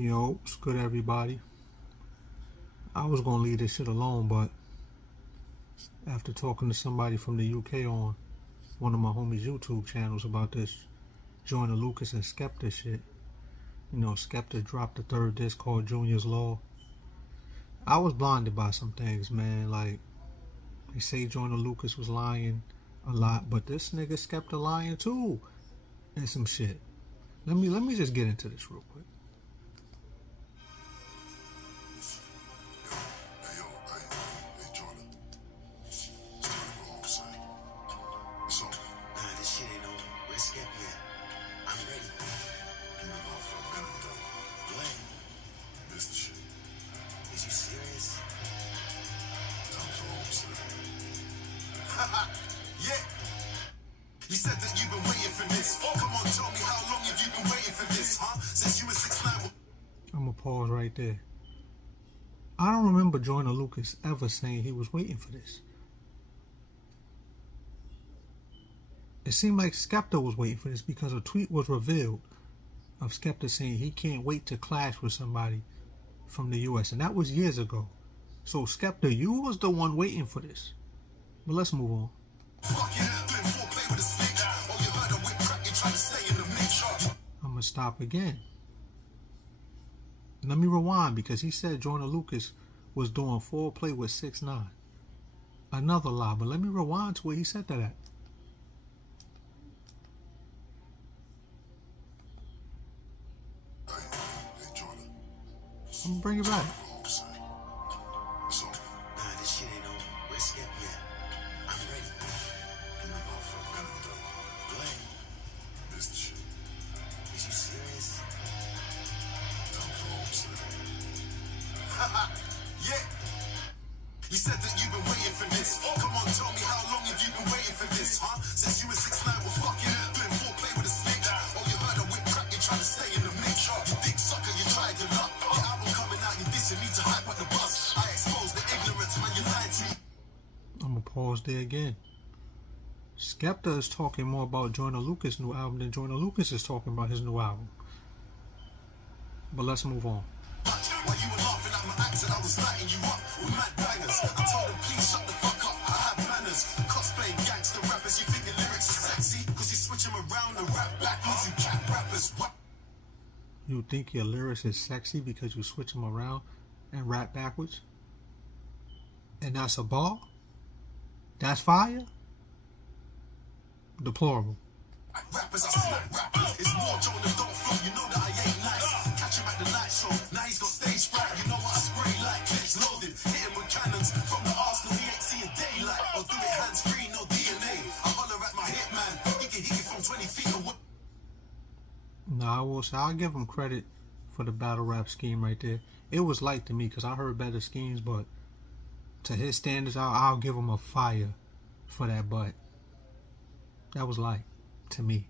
Yo, what's good, everybody? I was gonna leave this shit alone, but after talking to somebody from the UK on one of my homies' YouTube channels about this Joyner Lucas and Skepta shit, Skepta dropped the third disc called Junior's Law. I was blinded by some things, man. Like, they say Joyner Lucas was lying a lot, but this nigga Skepta lying too, and some shit. Let me just get into this real quick. Yeah. You said that you've been waiting for this. Come on, tell me how long have you been waiting for this, huh? Since you were 6'9". I'm gonna pause right there. I don't remember Joyner Lucas ever saying he was waiting for this. It seemed like Skepta was waiting for this because a tweet was revealed of Skepta saying he can't wait to clash with somebody from the US, and that was years ago. So Skepta, you was the one waiting for this. But let's move on. I'm gonna stop again. Let me rewind, because he said Joyner Lucas was doing foreplay with 6ix9ine. Another lie, but let me rewind to where he said that at. I'm gonna bring it back. Yeah. You said that you've been waiting for this. Come on, tell me how long have you been waiting for this, huh? Since you were 6'9", we're fucking doing foreplay with a snitch. Oh, you heard a whip crack, you're trying to stay in the mix. You dick sucker, you tried your luck. Your album coming out, you dissing me to hype up the bus. I expose the ignorance when you lied to me. I'm gonna pause there again. Skepta is talking more about Joyner Lucas' new album than Joyner Lucas is talking about his new album. But let's move on. While you were laughing at my accent, I was lighting you up with mad bangers. I told them, please shut the fuck up, I have manners. Cosplaying gangster rappers, you think the lyrics are sexy? Cause you switch them around and rap backwards, you cat rappers. What? You think your lyrics is sexy because you switch them around and rap backwards? And that's a bar? That's fire? Deplorable. Rappers, I smack rappers. It's more Joyner, don't flow, you know that I ain't nice. Catch him at the night show, now he's got stage fright. You know what, I spray like clips loaded. Hit him with cannons from the Arsenal, he ain't seeing daylight. I'll do it hands free, no DNA. I holler at my hitman, he can hit you from 20 feet away. Nah, I will say, I'll give him credit for the battle rap scheme right there. It was light to me because I heard better schemes, but to his standards, I'll give him a fire for that, but that was light to me.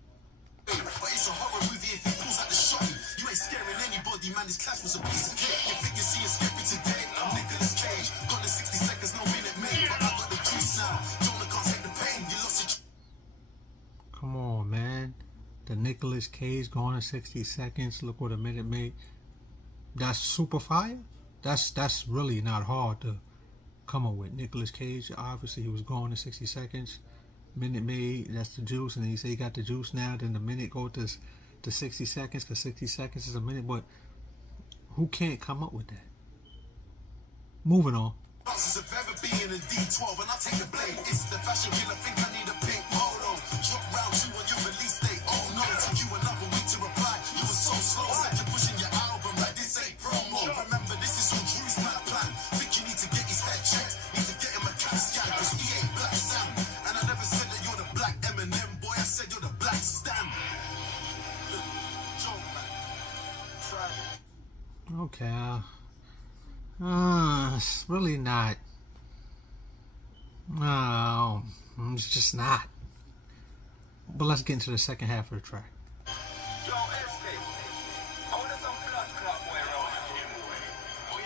But it's a horror movie if he pulls out the shotty. You ain't scaring anybody, man, this clash was a piece of cake. You think you see a Skepta today? I'm Nicolas Cage. Got the 60 seconds, no minute made. But I got the juice now. Joyner can't take the pain, you lost your... Come on, man. The Nicolas Cage going in 60 seconds. Look what a minute made. That's super fire. That's really not hard to come up with. Nicolas Cage, obviously he was going in 60 seconds. Minute made, that's the juice. And then you say you got the juice now, then the minute go to 60 seconds, because 60 seconds is a minute. But who can't come up with that? Moving on. Bosses have ever been in D12 and I take the blame. It's the fashion killer, think I need a pink polo. Drop round 2 on your release date. Oh no, took you another week to reply. You were so slow, said you're pushing your album like this ain't promo. Remember, this is all Drew's mad plan. Think you need to get his head checked. Need to get him a cat scan, cause he ain't Black Sam. And I never said that you're the Black Eminem, boy, I said you're the Black Stam. Joke, man. Try it. Okay. It's really not. No, it's just not. But let's get into the second half of the track. Yo, SK, how does some blood clot boy around here? They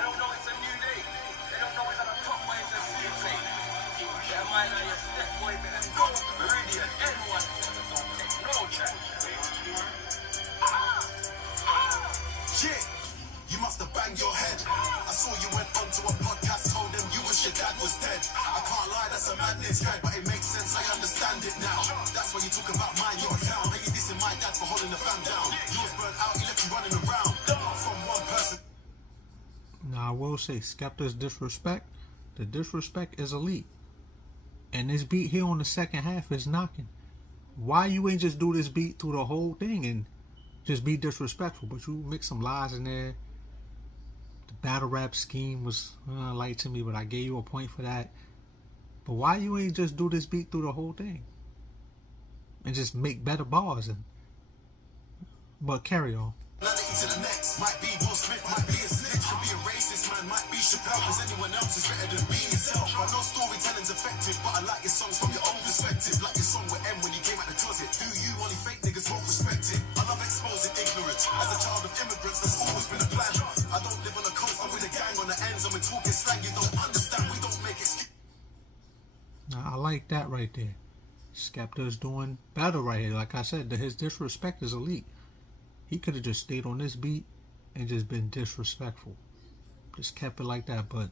don't know it's a new day. They don't know it's on the top boy, it's a same thing. Their mind on your step boy, better go. Meridian, N1, don't take no chance. saw you went onto a podcast, told them you wish your dad was dead. I can't lie, that's a madness, guy, but it makes sense, I understand it now. That's when you talk about mine, you're a clown. Hey, you dissing my dad for holding the fam down. Yours burnt out, he left you running around. From one person. Now I will say, Skepta's disrespect, the disrespect is elite. And this beat here on the second half is knocking. Why you ain't just do this beat through the whole thing and just be disrespectful? But you mix some lies in there. The battle rap scheme was light to me, but I gave you a point for that. But why you ain't just do this beat through the whole thing and just make better bars? But carry on. To the next, might be Will Smith, might be a snitch, could be a racist man, might be Chappelle, cause anyone else is better than being yourself. I know storytelling's effective, but I like your songs from your own perspective. Like your song with M when you came out the closet. Do you only fake niggas won't respect it? I love exposing ignorance. As a child of immigrants, that's always been a plan. I don't live on a coast, I'm with a gang on the ends, and we're talking slang, you don't understand, we don't make excuses. Now I like that right there. Skepta's doing better right here. Like I said, his disrespect is elite. He could have just stayed on this beat and just been disrespectful. Just kept it like that. But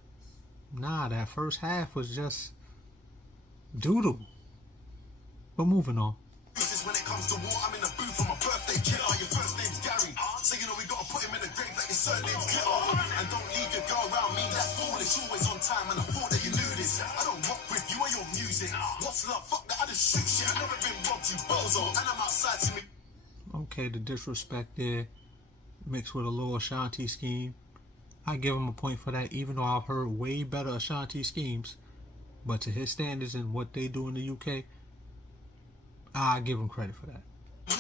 nah, that first half was just doodle. But moving on. When it comes to war, I'm in a booth for my birthday killer. Your first name's Gary, so you know we gotta put him in the grave like your surname's Glitter. And don't leave your girl around me, that's foolish. Always on time, and I thought that you knew this. I don't rock with you or your music. What's love? Fuck that, I just shoot shit. I've never been robbed, you bozo. And I'm outside to me. Okay, the disrespect there mixed with a little Ashanti scheme. I give him a point for that, even though I've heard way better Ashanti schemes. But to his standards and what they do in the UK, I give him credit for that.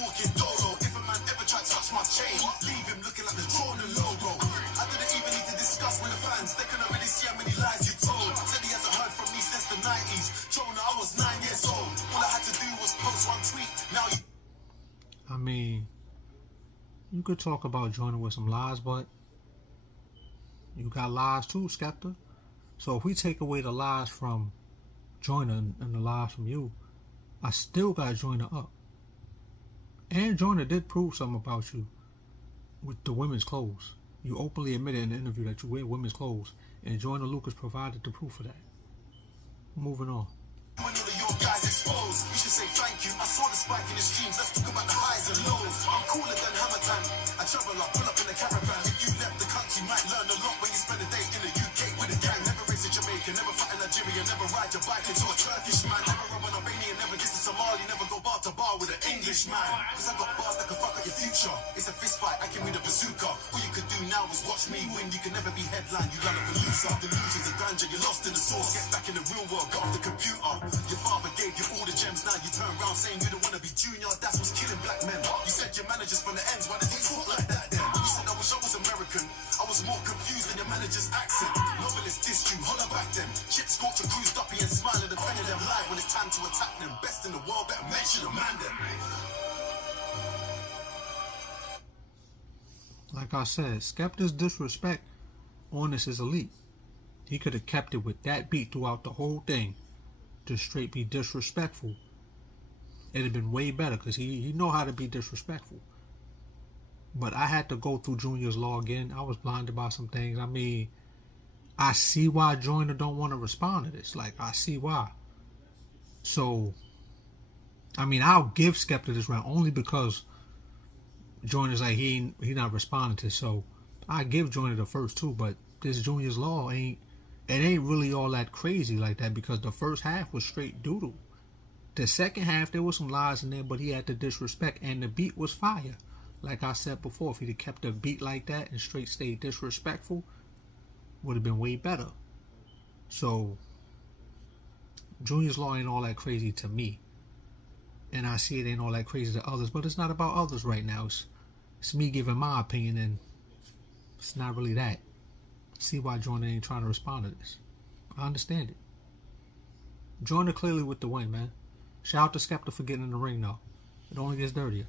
Walking dolo, if a man ever tried to touch my chain, leave him looking like the Jordan logo. I didn't even need to discuss with the fans, they can already see how many lies you told. Said he hasn't heard from me since the 90s. Joyner, I was 9 years old. All I had to do was post one tweet. Now you... I mean, you could talk about Joyner with some lies, but you got lies too, Skepta. So if we take away the lies from Joyner and the lies from you, I still got Joyner up. And Joyner did prove something about you with the women's clothes. You openly admitted in the interview that you wear women's clothes, and Joyner Lucas provided the proof of that. Moving on. When all of your guys exposed, you should say thank you. I saw the spike in the streams, let's talk about the highs and lows. I'm cooler than Hammer Time. I travel up, pull up in the caravan. If you left the country, might learn a lot when you spend a day in the UK with a gang. Never race in Jamaica, never fight in Nigeria, never ride your bike into a Turkish man. Never rub an Albanian, never diss a Somali, never go bar to bar with an English man. Cause I got bars that can fuck up your future. It's a fist fight, I can read a bazooka. All you could do now is watch me win. You can never be headline, you run up a loser. Delusions of grandeur, you're lost in the source. Get back in the real world, get off the computer. Your father gave you all the gems, now you turn around saying you don't want to be junior. That's what's killing black men. You said your manager's from the ends, why did he talk like that then? You said I wish I was American, I was more confused than your manager's accent. Novelists dissed you, holler back then. Chip scorcher, cruised up and smiling, defending them live when it's time to attack them. Best in the world, better mention a man then. Like I said, Skepta's disrespect on this is elite. He could have kept it with that beat throughout the whole thing. Just straight be disrespectful. It'd have been way better because he know how to be disrespectful. But I had to go through Junior's law again. I was blinded by some things. I mean, I see why Joyner don't want to respond to this. Like, I see why. So, I mean, I'll give Skepta this round only because Joyner's like, he not responding to this. So, I give Joyner the first two, but this Junior's law ain't really all that crazy like that because the first half was straight doodle. The second half, there was some lies in there, but he had the disrespect, and the beat was fire. Like I said before, if he'd have kept a beat like that and straight stayed disrespectful, would have been way better. So, Junior's law ain't all that crazy to me. And I see it ain't all that crazy to others, but it's not about others right now. It's me giving my opinion, and it's not really that. See why Joyner ain't trying to respond to this. I understand it. Joyner clearly with the win, man. Shout out to Skepta for getting in the ring, though. It only gets dirtier.